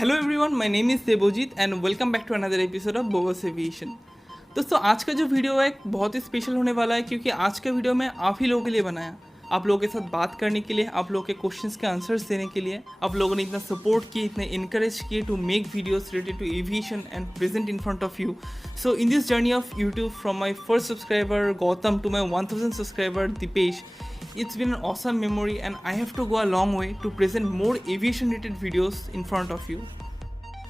Hello everyone, my name is Debojit and welcome back to another episode of Bob's aviation. दोस्तों, आज का जो video है एक बहुत ही स्पेशल होने वाला है क्योंकि आज का वीडियो मैं आप ही लोगों के लिए बनाया। आप लोगों के साथ बात करने के लिए, आप लोगों के क्वेश्चंस के आंसर्स देने के लिए। आप लोगों ने इतना सपोर्ट किए, इतने इनकरेज किए to make videos related to aviation and present in front of you. So in this journey of YouTube from my first subscriber Gautam to my 1000 subscriber Deepesh, it's been an awesome memory and I have to go a long way to present more aviation related videos in front of you.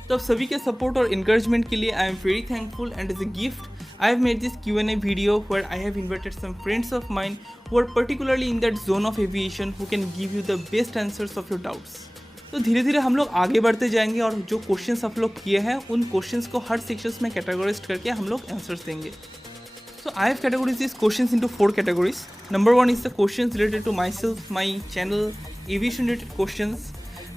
तो आप सभी के support और encouragement के लिए I am very thankful and as a gift I have made this Q&A video where I have invited some friends of mine who are particularly in that zone of aviation who can give you the best answers of your doubts. तो धीरे धीरे हम लोग आगे बढ़ते जाएंगे और जो क्वेश्चंस आप लोग किए हैं उन क्वेश्चंस को हर सेक्शंस में कैटेगराइज करके हम लोग आंसर्स देंगे। So I have categorized these questions into 4 categories. Number 1 is the questions related to myself, my channel, aviation related questions.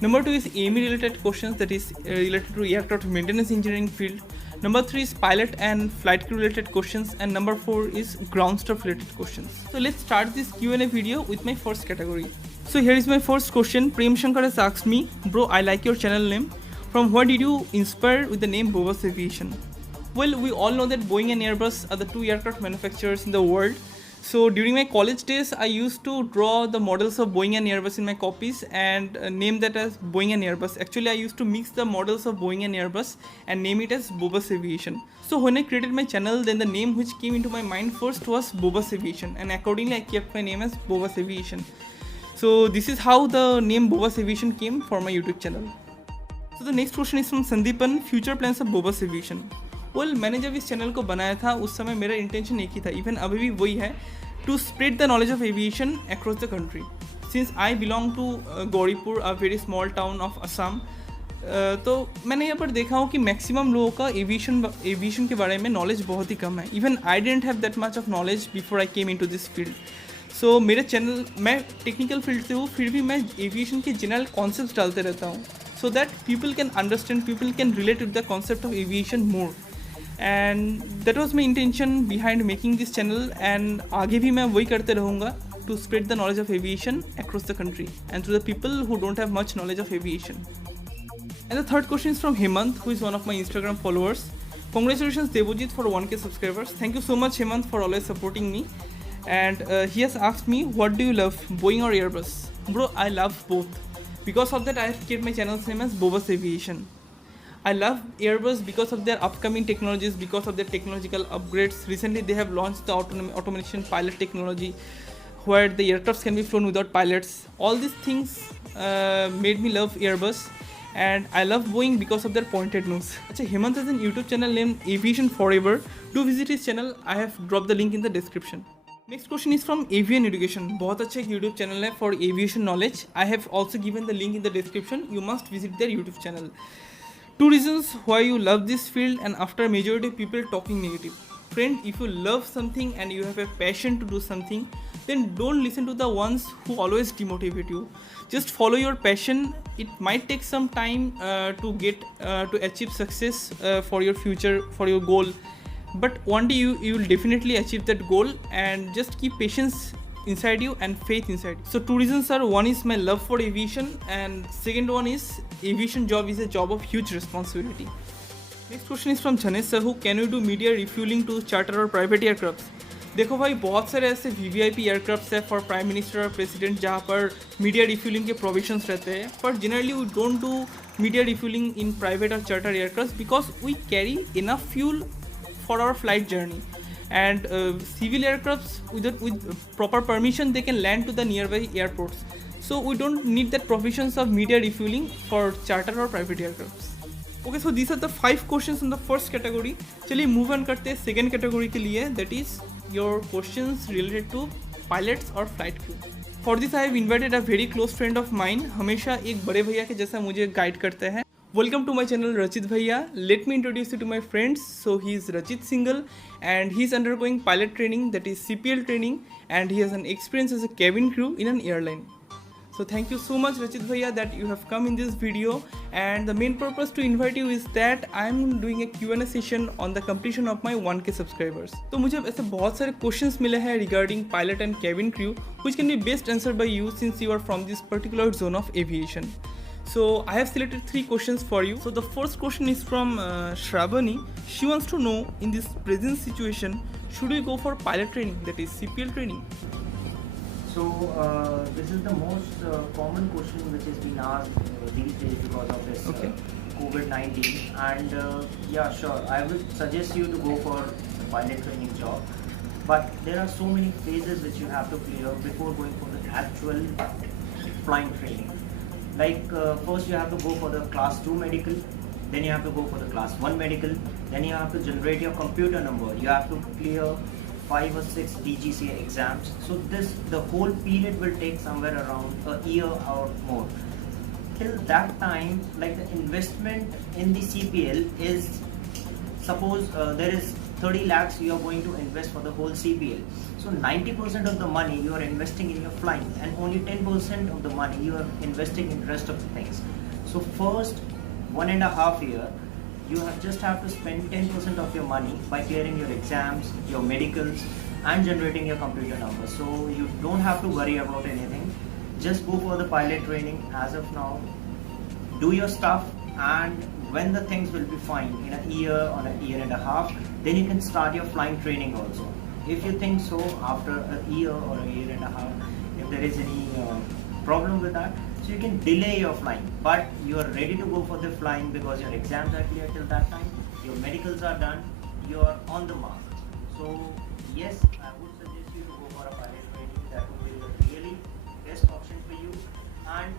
Number 2 is AME related questions, that is related to aircraft maintenance engineering field. Number 3 is pilot and flight crew related questions, and number 4 is ground stuff related questions. So let's start this Q&A video with my first category. So here is my first question. Prem Shankar has asked me, bro, I like your channel name. From where did you inspire with the name Bobas Aviation? Well, we all know that Boeing and Airbus are the 2 aircraft manufacturers in the world. So during my college days, I used to draw the models of Boeing and Airbus in my copies and name that as Boeing and Airbus. Actually, I used to mix the models of Boeing and Airbus and name it as Bobas Aviation. So when I created my channel, then the name which came into my mind first was Bobas Aviation, and accordingly I kept my name as Bobas Aviation. So this is how the name Bobas Aviation came for my YouTube channel. So the next question is from Sandeepan, future plans of Bobas Aviation. मैंने जब इस channel को बनाया था उस समय मेरा intention एक ही था, इवन अभी भी वही है, to spread the knowledge of aviation across the country. Since I belong to Gauripur, a very small town of Assam, तो मैंने यहाँ पर देखा हूँ कि मैक्सिमम लोगों का एविएशन के बारे में नॉलेज बहुत ही कम है। Even I didn't have that much of knowledge before I came into this field. So मेरे चैनल, मैं टेक्निकल फील्ड से हूँ, फिर भी मैं एविएशन के जनरल कॉन्सेप्ट डालते रहता हूँ so that people can understand, people can relate with the concept of aviation more. And that was my intention behind making this channel, and आगे भी मैं वही करते रहूँगा to spread the knowledge of aviation across the country and to the people who don't have much knowledge of aviation. And the third question is from Hemant, who is one of my Instagram followers. Congratulations Debojit for 1K subscribers. Thank you so much Hemant for always supporting me. And he has asked me, what do you love, Boeing or Airbus? Bro, I love both. Because of that I have kept my channel's name as Bobas Aviation. I love Airbus because of their upcoming technologies, because of their technological upgrades. Recently they have launched the automation pilot technology where the aircrafts can be flown without pilots. All these things made me love Airbus, and I love Boeing because of their pointed nose. Achha, Hemant has a YouTube channel named Aviation Forever. Do visit his channel. I have dropped the link in the description. Next question is from Avian Education. बहुत अच्छा एक YouTube channel है for aviation knowledge. I have also given the link in the description. You must visit their YouTube channel. 2 reasons why you love this field, and after majority of people talking negative. Friend, if you love something and you have a passion to do something, then don't listen to the ones who always demotivate you. Just follow your passion. It might take some time to achieve success for your future, for your goal, but one day you will definitely achieve that goal, and just keep patience inside you and faith inside. So 2 reasons are, one is my love for aviation, and second one is aviation job is a job of huge responsibility. Next question is from Janesh Sahu, can you do media refueling to charter or private aircrafts? देखो भाई, बहुत सारे ऐसे VVIP aircrafts है for prime minister और president जहाँ पर midair refuelling के प्रोविजंस रहते हैं, पर generally we don't do midair refuelling in private और charter aircraft because we carry enough fuel for our flight journey. And civil aircrafts with proper permission they can land to the nearby airports, so we don't need that provisions of media refueling for charter or private aircrafts. Okay, so these are the 5 questions in the first category. चलिए move on करते हैं second category के लिए, that is your questions related to pilots or flight crew. For this I have invited a very close friend of mine, हमेशा एक बड़े भैया के जैसा मुझे गाइड करते हैं. Welcome to my channel Rachit Bhaiya. Let me introduce you to my friends. So he is Rachit Singhal and he is undergoing pilot training, that is CPL training, and he has an experience as a cabin crew in an airline. So thank you so much Rachit Bhaiya that you have come in this video, and the main purpose to invite you is that I am doing a Q&A session on the completion of my 1K subscribers. तो मुझे ऐसे बहुत सारे questions मिले हैं regarding pilot and cabin crew which can be best answered by you since you are from this particular zone of aviation. So I have selected 3 questions for you. So the first question is from Shravani. She wants to know, in this present situation, should we go for pilot training, that is CPL training? So this is the most common question which is being asked these days because of this Okay. COVID-19. And yeah, sure, I would suggest you to go for the pilot training job. But there are so many phases which you have to clear before going for the actual flying training. Like first you have to go for the class 2 medical, then you have to go for the class 1 medical, then you have to generate your computer number, you have to clear 5 or 6 DGCA exams. So the whole period will take somewhere around a year or more. Till that time, like the investment in the CPL is, suppose there is 30 lakhs you are going to invest for the whole CPL. So 90% of the money you are investing in your flying, and only 10% of the money you are investing in rest of the things. So first 1.5 year, you just have to spend 10% of your money by clearing your exams, your medicals, and generating your computer number. So you don't have to worry about anything. Just go for the pilot training as of now. Do your stuff, and when the things will be fine in a year or a year and a half, then you can start your flying training also. If you think so, after a year or a year and a half, if there is any problem with that, so you can delay your flying, but you are ready to go for the flying because your exams are clear till that time, your medicals are done, you are on the mark. So yes, I would suggest you to go for a pilot training. That would be the really best option for you. And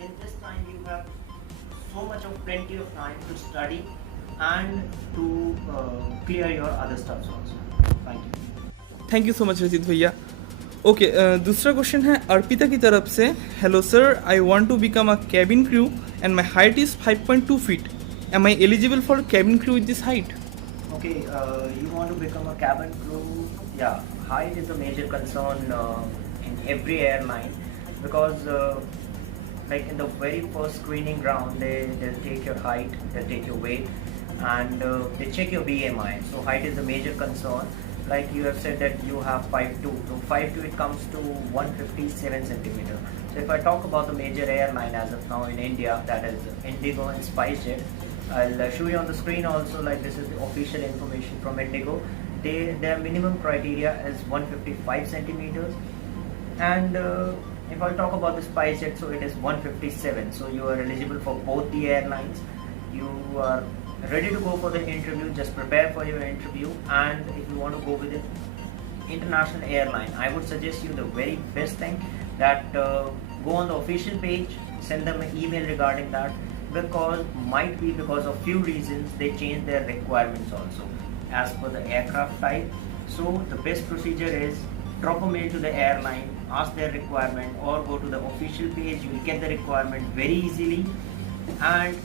in this time you have so much of plenty of time to study and to clear your other stuff also. Thank you. Thank you so much Rajit भैया. Okay, दूसरा question है अर्पिता की तरफ से. Hello sir, I want to become a cabin crew and my height is 5.2 feet. Am I eligible for cabin crew with this height? Okay, you want to become a cabin crew? Yeah, height is a major concern in every airline because, like in the very first screening round, they'll take your height, they'll take your weight, and they check your BMI. So height is a major concern. Like you have said that you have 5'2", so 5'2" it comes to 157 centimeter. So if I talk about the major airline as of now in India, that is Indigo and SpiceJet. I'll show you on the screen also. Like this is the official information from Indigo. Their minimum criteria is 155 centimeters, and if I talk about the SpiceJet, so it is 157. So you are eligible for both the airlines. You are ready to go for the interview. Just prepare for your interview, and if you want to go with an international airline, I would suggest you the very best thing that go on the official page, send them an email regarding that, because might be because of few reasons they change their requirements also as per the aircraft type. So the best procedure is drop a mail to the airline, ask their requirement, or go to the official page. You will get the requirement very easily. And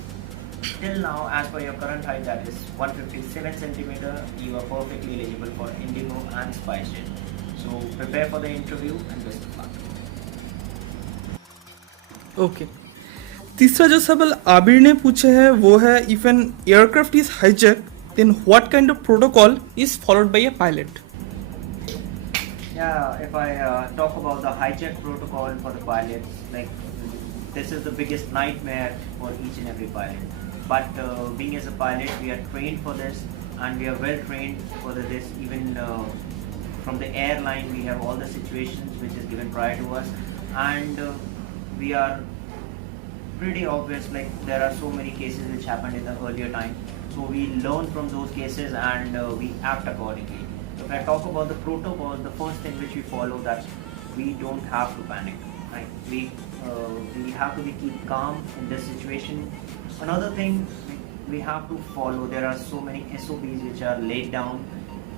till now, as per your current height, that is 157 centimeter, you are perfectly eligible for Indigo and SpiceJet. So prepare for the interview and best of luck. Okay. तीसरा जो सवाल आबिर ने पूछे है वो है, if an aircraft is hijack then what kind of protocol is followed by a pilot? Yeah, if I talk about the hijack protocol for the pilots, like this is the biggest nightmare for each and every pilot. But being as a pilot, we are trained for this, and we are well trained for this. Even from the airline, we have all the situations which is given prior to us, and we are pretty obvious. Like there are so many cases which happened in the earlier time, so we learn from those cases and we act accordingly. If I talk about the protocol, the first thing which we follow, that we don't have to panic. Right? We have to keep calm in this situation. Another thing we have to follow, there are so many SOPs which are laid down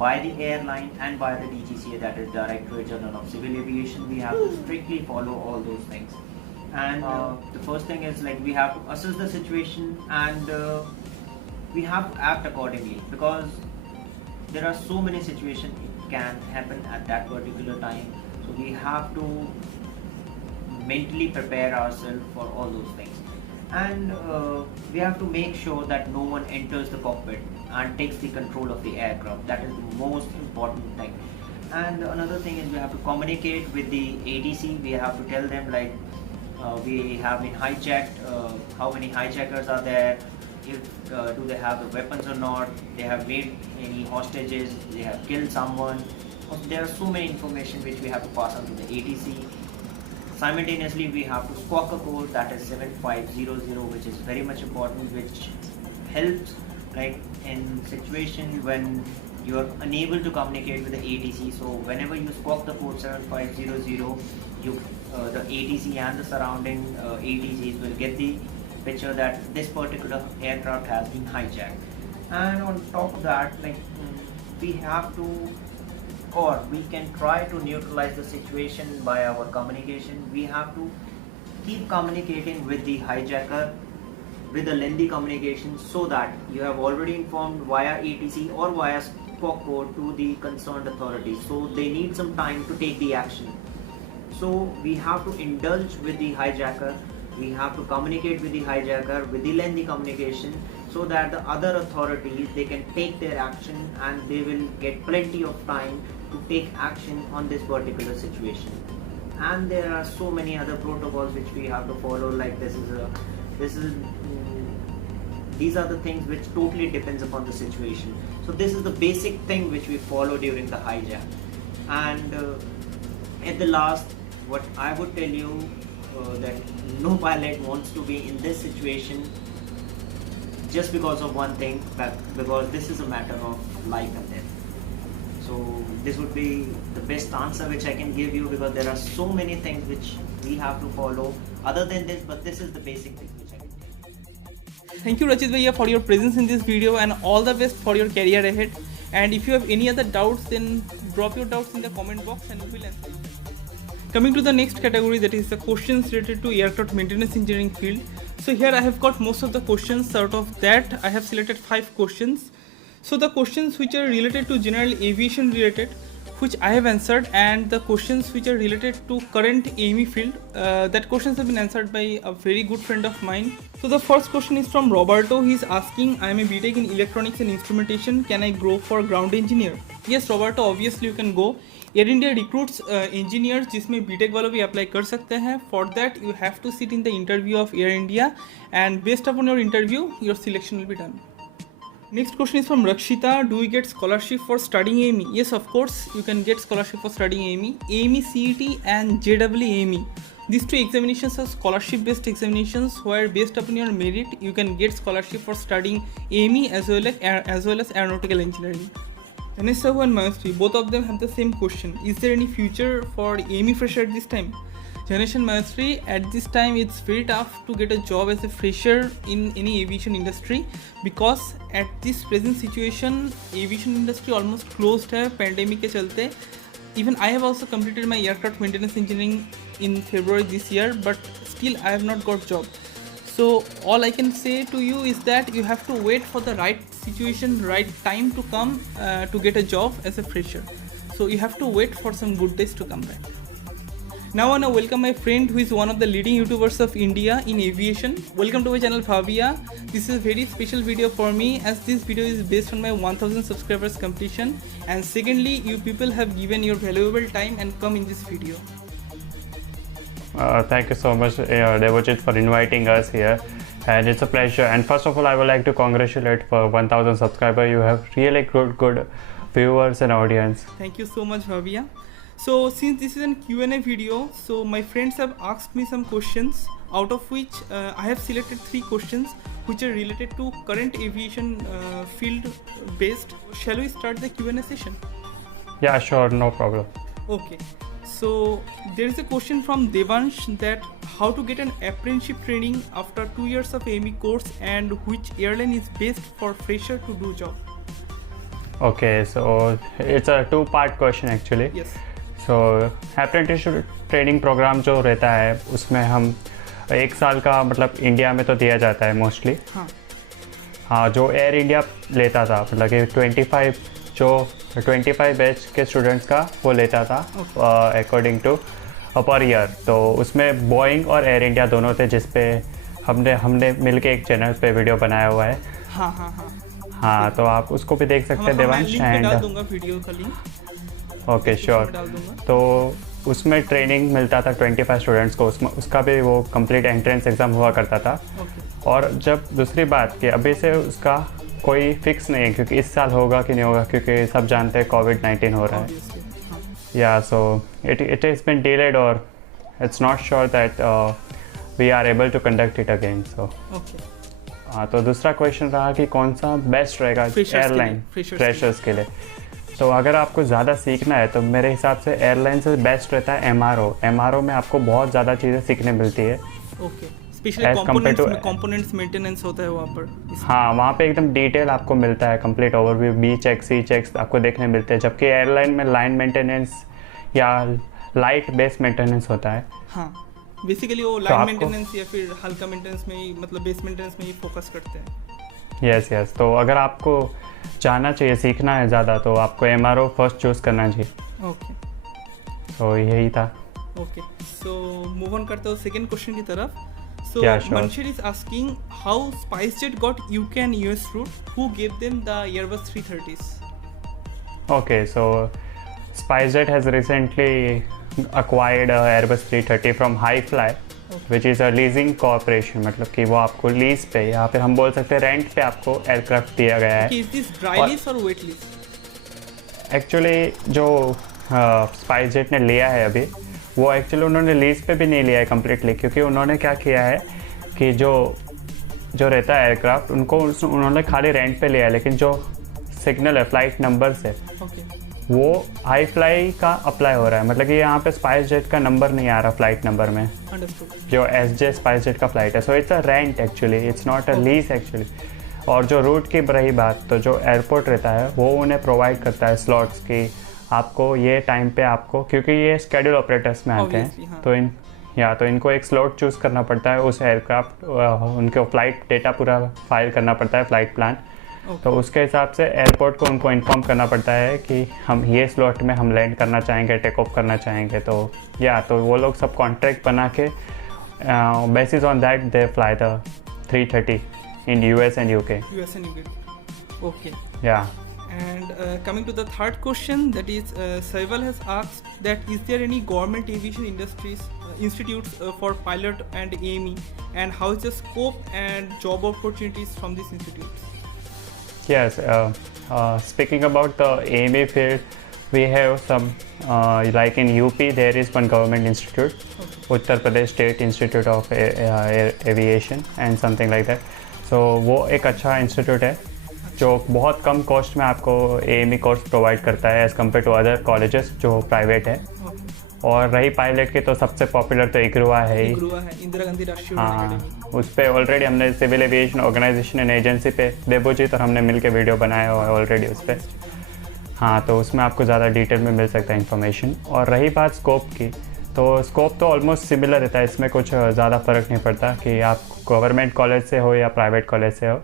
by the airline and by the DGCA, that is Directorate General of Civil Aviation. We have to strictly follow all those things. And the first thing is, like, we have to assess the situation, and we have to act accordingly, because there are so many situations it can happen at that particular time. So we have to mentally prepare ourselves for all those things, and we have to make sure that no one enters the cockpit and takes the control of the aircraft. That is the most important thing. And another thing is we have to communicate with the ATC. We have to tell them, like, we have been hijacked, how many hijackers are there, if do they have the weapons or not, they have made any hostages, they have killed someone. There are so many information which we have to pass on to the ATC. Simultaneously, we have to squawk a code that is 7500, which is very much important, which helps like in situation when you are unable to communicate with the ATC. So whenever you squawk the code 7500, you the ATC and the surrounding ATCs will get the picture that this particular aircraft has been hijacked. And on top of that, like we have to, or we can try to neutralize the situation by our communication. We have to keep communicating with the hijacker with a lengthy communication, so that you have already informed via ATC or via squawk code to the concerned authorities, so they need some time to take the action. So we have to indulge with the hijacker, we have to communicate with the hijacker with the lengthy communication, so that the other authorities, they can take their action and they will get plenty of time to take action on this particular situation. And there are so many other protocols which we have to follow, like these are the things which totally depends upon the situation. So this is the basic thing which we follow during the hijack. And at the last, what I would tell you, that no pilot wants to be in this situation just because of one thing, that because this is a matter of life and death. So this would be the best answer which I can give you, because there are so many things which we have to follow other than this, but this is the basic thing which I can tell you. Thank you Rachit Bhaiya for your presence in this video, and all the best for your career ahead. And if you have any other doubts, then drop your doubts in the comment box and we will answer. Coming to the next category, that is the questions related to aircraft maintenance engineering field. So here I have got most of the questions. Out of that, I have selected 5 questions. So the questions which are related to general aviation related, which I have answered, and the questions which are related to current AME field, that questions have been answered by a very good friend of mine. So the first question is from Roberto. He is asking, I am a BTech in electronics and instrumentation, can I go for ground engineer? Yes Roberto, obviously you can go. Air India recruits engineers जिसमें BTech वालों भी apply कर सकते हैं. For that you have to sit in the interview of Air India, and based upon your interview your selection will be done. Next question is from Rakshita. Do we get scholarship for studying AME? Yes, of course you can get scholarship for studying AME. AME CET and JEE AME. These 2 examinations are scholarship based examinations, where based upon your merit you can get scholarship for studying AME as well as aeronautical engineering. Ganesh Sahu and Mayusri, both of them have the same question. Is there any future for AME fresher at this time? Ganesh and Mayusri, at this time it's very tough to get a job as a fresher in any aviation industry, because at this present situation aviation industry almost closed है pandemic के चलते. Even I have also completed my aircraft maintenance engineering in February this year, but still I have not got job. So all I can say to you is that you have to wait for the right situation, right time to come to get a job as a fresher. So you have to wait for some good days to come back. Now I want to welcome my friend who is one of the leading YouTubers of India in aviation. Welcome to my channel Bhavia. This is a very special video for me, as this video is based on my 1000 subscribers completion, and secondly you people have given your valuable time and come in this video. Thank you so much Devojit for inviting us here, and it's a pleasure. And first of all, I would like to congratulate for 1000 subscribers. You have really good viewers and audience. Thank you so much Bhavia. So since this is a Q&A video, so my friends have asked me some questions, out of which I have selected 3 questions which are related to current aviation field based. Shall we start the Q&A session? Yeah, sure, no problem. Okay. So there is a question from Devansh, that how to get an apprenticeship training after 2 years of AME course, and which airline is best for fresher to do job? Okay, so it's a 2-part question actually. Yes. So apprenticeship training program जो रहता है उसमें हम 1 साल का मतलब India में तो दिया जाता है मोस्टली. हाँ, जो एयर इंडिया लेता था मतलब कि 25 बैच के स्टूडेंट्स का वो लेता था अकॉर्डिंग टू पर ईयर. तो उसमें बोइंग और एयर इंडिया दोनों थे, जिस पे हमने मिलके एक चैनल पे वीडियो बनाया हुआ है. हाँ, तो आप उसको भी देख सकते हैं देवांश. एंड दूंगा वीडियो का लिंक. Okay sure. तो उसमें ट्रेनिंग मिलता था 25 स्टूडेंट्स को, उसमें उसका भी वो कंप्लीट एंट्रेंस एग्ज़ाम हुआ करता था। और जब दूसरी बात कि अभी से उसका कोई फिक्स नहीं है, क्योंकि इस साल होगा कि नहीं होगा, क्योंकि सब जानते हैं कोविड-19 हो रहा है। Yeah so it is been delayed और it's not sure that we are able to conduct it again. So हाँ, तो दूसरा क्वेश्चन रहा कि कौन सा बेस्ट रहेगा एयरलाइन फ्रेशर्स के लिए। तो अगर आपको ज़्यादा सीखना है तो मेरे हिसाब से एयरलाइन से बेस्ट रहता है एमआरओ में आपको बहुत ज़्यादा चीज़ें सीखने मिलती है। कंपोनेंट्स मेंटेनेंस होता है वहाँ पर। हाँ, वहाँ पे एकदम डिटेल आपको मिलता है, कंप्लीट ओवरव्यू, बी चेक सी चेक्स आपको देखने मिलते हैं, जबकि एयरलाइन में लाइन मेंटेनेंस या लाइट बेस मेंटेनेंस होता है। हाँ, बेसिकली वो लाइन मेंटेनेंस या फिर हल्का मेंटेनेंस में ही, मतलब बेस मेंटेनेंस में ही फोकस करते हैं। यस तो अगर आपको जाना चाहिए, सीखना है ज़्यादा, तो आपको एमआरओ फर्स्ट चूज़ करना चाहिए। ओके, तो यही था। ओके, सो मूव ऑन करते हो सेकंड क्वेश्चन की तरफ। So Yeah, sure. Manshir is asking how SpiceJet got UK and US route. Who gave them the Airbus 330s? Okay, so SpiceJet has recently acquired a Airbus 330 from HiFly, which is a leasing corporation. मतलब कि वो आपको lease पे या फिर हम बोल सकते हैं रेंट पे आपको एयरक्राफ्ट दिया गया है। Is this dry lease or wet lease? Actually जो SpiceJet ने लिया है अभी, वो एक्चुअली उन्होंने लीज पे भी नहीं लिया है कम्प्लीटली, क्योंकि उन्होंने क्या किया है कि जो रहता है एयरक्राफ्ट उनको उन्होंने खाली रेंट पे लिया है, लेकिन जो सिग्नल है फ्लाइट नंबर्स है वो हाई फ्लाई का अप्लाई हो रहा है। मतलब कि यहाँ पे SpiceJet का नंबर नहीं आ रहा फ्लाइट नंबर में, जो SJ SpiceJet का फ्लाइट है। So it's a rent actually, it's not a lease actually. और जो रूट की रही बात, तो जो एयरपोर्ट रहता है वो उन्हें प्रोवाइड करता है स्लॉट्स की, आपको ये टाइम पे आपको, क्योंकि ये स्केड्यूल ऑपरेटर्स में आते हैं, हाँ। तो इनको एक स्लॉट चूज़ करना पड़ता है उस एयरक्राफ्ट, उनको फ़्लाइट डेटा पूरा फाइल करना पड़ता है, फ़्लाइट प्लान। तो उसके हिसाब से एयरपोर्ट को उनको इन्फॉर्म करना पड़ता है कि हम ये स्लॉट में हम लैंड करना चाहेंगे, टेक ऑफ करना चाहेंगे। तो वो लोग सब कॉन्ट्रैक्ट बना के basis on that they fly the 330 in US and UK. Okay. Yeah. And coming to the third question, that is, Saival has asked that is there any government aviation institutes for pilot and AME, and how is the scope and job opportunities from these institutes? Yes, speaking about the AME field, we have some, like in UP there is one government institute, Uttar Pradesh State Institute of Aviation and something like that. So वो एक अच्छा institute है जो बहुत कम cost में आपको AME course provide करता है as compare to other colleges जो प्राइवेट है। और रही पायलट की, तो सबसे पॉपुलर तो इग्रुआ है ही, इंदिरा गांधी राष्ट्रीय। हाँ, उस पर ऑलरेडी हमने civil aviation organisation and agency पे देवजीत और हमने मिलकर वीडियो बनाया हुआ है ऑलरेडी उस पर। हाँ, तो उसमें आपको ज़्यादा डिटेल में मिल सकता है इन्फॉर्मेशन। और रही बात स्कोप की, तो स्कोप तो ऑलमोस्ट सिमिलर रहता है, इसमें कुछ ज़्यादा फ़र्क नहीं पड़ता कि आप गवर्नमेंट कॉलेज से हो या प्राइवेट कॉलेज से हो।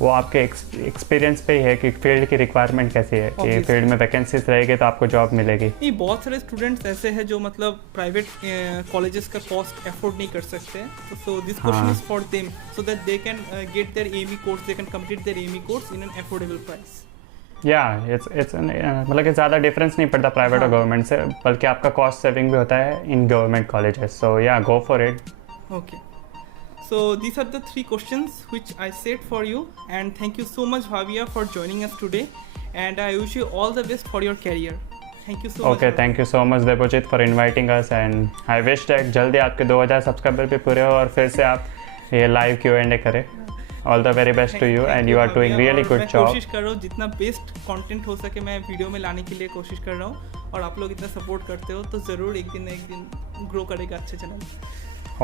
वो आपके एक्सपीरियंस पे ही है कि फील्ड की रिक्वायरमेंट कैसी है, कि फील्ड में वैकेंसीज रहेगी तो आपको जॉब मिलेगी। नहीं, बहुत सारे स्टूडेंट्स ऐसे हैं जो मतलब प्राइवेट कॉलेजेस का कॉस्ट अफोर्ड नहीं कर सकते, so this question is for them so that they can get their AME course, they can complete their AME course in an affordable price. या इट्स मतलब कि ज़्यादा डिफरेंस नहीं पड़ता प्राइवेट और गवर्नमेंट से, बल्कि आपका कॉस्ट सेविंग भी होता है in government colleges. So yeah, go for it. Okay, so these are the 3 questions which I set for you, and thank you so much Bhavya for joining us today, and I wish you all the best for your career. Thank you so much. Okay, thank you so much Debojit for inviting us, and I wish that जल्दी आपके 2000 subscriber भी पूरे हो और फिर से आप ये लाइव Q&A करें। All the very best to you, and you are doing really good job. मैं कोशिश कर रहा हूँ जितना बेस्ट कंटेंट हो सके मैं वीडियो में लाने के लिए कोशिश कर रहा हूँ, और आप लोग इतना सपोर्ट करते हो तो ज़रूर एक दिन ग्रो करेगा अच्छा channel.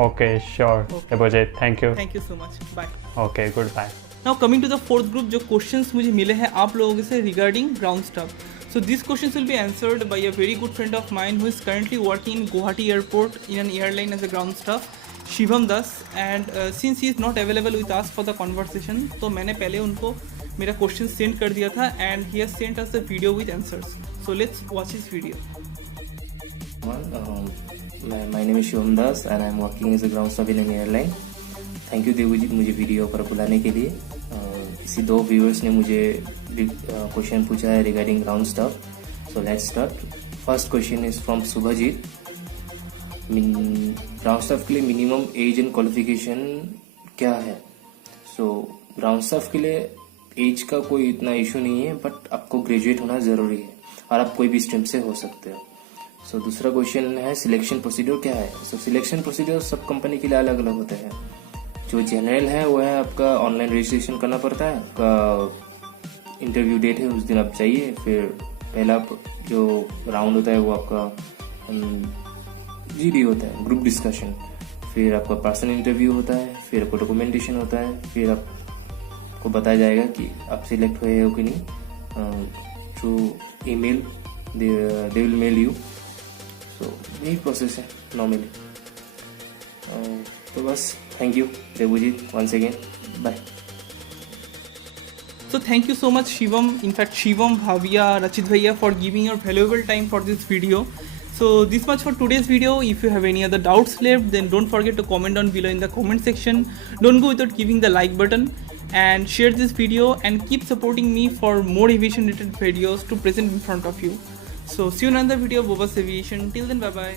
Okay, sure. Debojit, thank you. Thank you so much. Bye. Okay, goodbye. Now coming to the fourth group, जो questions मुझे मिले हैं आप लोगों से regarding ground stuff. So these questions will be answered by a very good friend of mine who is currently working in Guwahati Airport in an airline as a ground staff, Shivam Das, and since he is not available with us for the conversation, तो मैंने पहले उनको मेरा question send कर दिया था, and he has sent us the video with answers. So let's watch his video. My name is Shivam Das and I am working as a ground staff in an airline. Thank you Devjit मुझे video पर बुलाने के लिए। इसी 2 viewers ने मुझे question पूछा है regarding ground staff, so let's start. First question is from Shubhajit. Ground staff के लिए मिनिमम एज एंड क्वालिफिकेशन क्या है? सो ग्राउंड स्टाफ के लिए एज का कोई इतना इशू नहीं है, बट आपको ग्रेजुएट होना जरूरी है और आप कोई भी स्ट्रीम से हो सकते हो। सो दूसरा क्वेश्चन है सिलेक्शन प्रोसीड्योर क्या है? सो सिलेक्शन प्रोसीड्योर सब कंपनी के लिए अलग अलग होते हैं। जो जनरल है वो है आपका ऑनलाइन रजिस्ट्रेशन करना पड़ता है, आपका इंटरव्यू डेट है उस दिन आप जाइए, फिर पहला जो राउंड होता है वो आपका जीडी होता है, ग्रुप डिस्कशन, फिर आपका पर्सनल इंटरव्यू होता है, फिर आपको डॉक्यूमेंटेशन होता है, फिर आपको बताया जाएगा कि आप सिलेक्ट हुए हो कि नहीं। Through email they will mail you. So यही प्रोसेस है नॉर्मली। तो बस thank you Devjit once again, bye. So thank you so much Shivam, in fact Shivam, Bhavya, Rachit Bhaiya for giving your valuable time for this video. So this much for today's video. If you have any other doubts left, then don't forget to comment down below in the comment section. Don't go without giving the like button and share this video and keep supporting me for more aviation related videos to present in front of you. So see you in another video of Bobas Aviation. Till then, bye bye.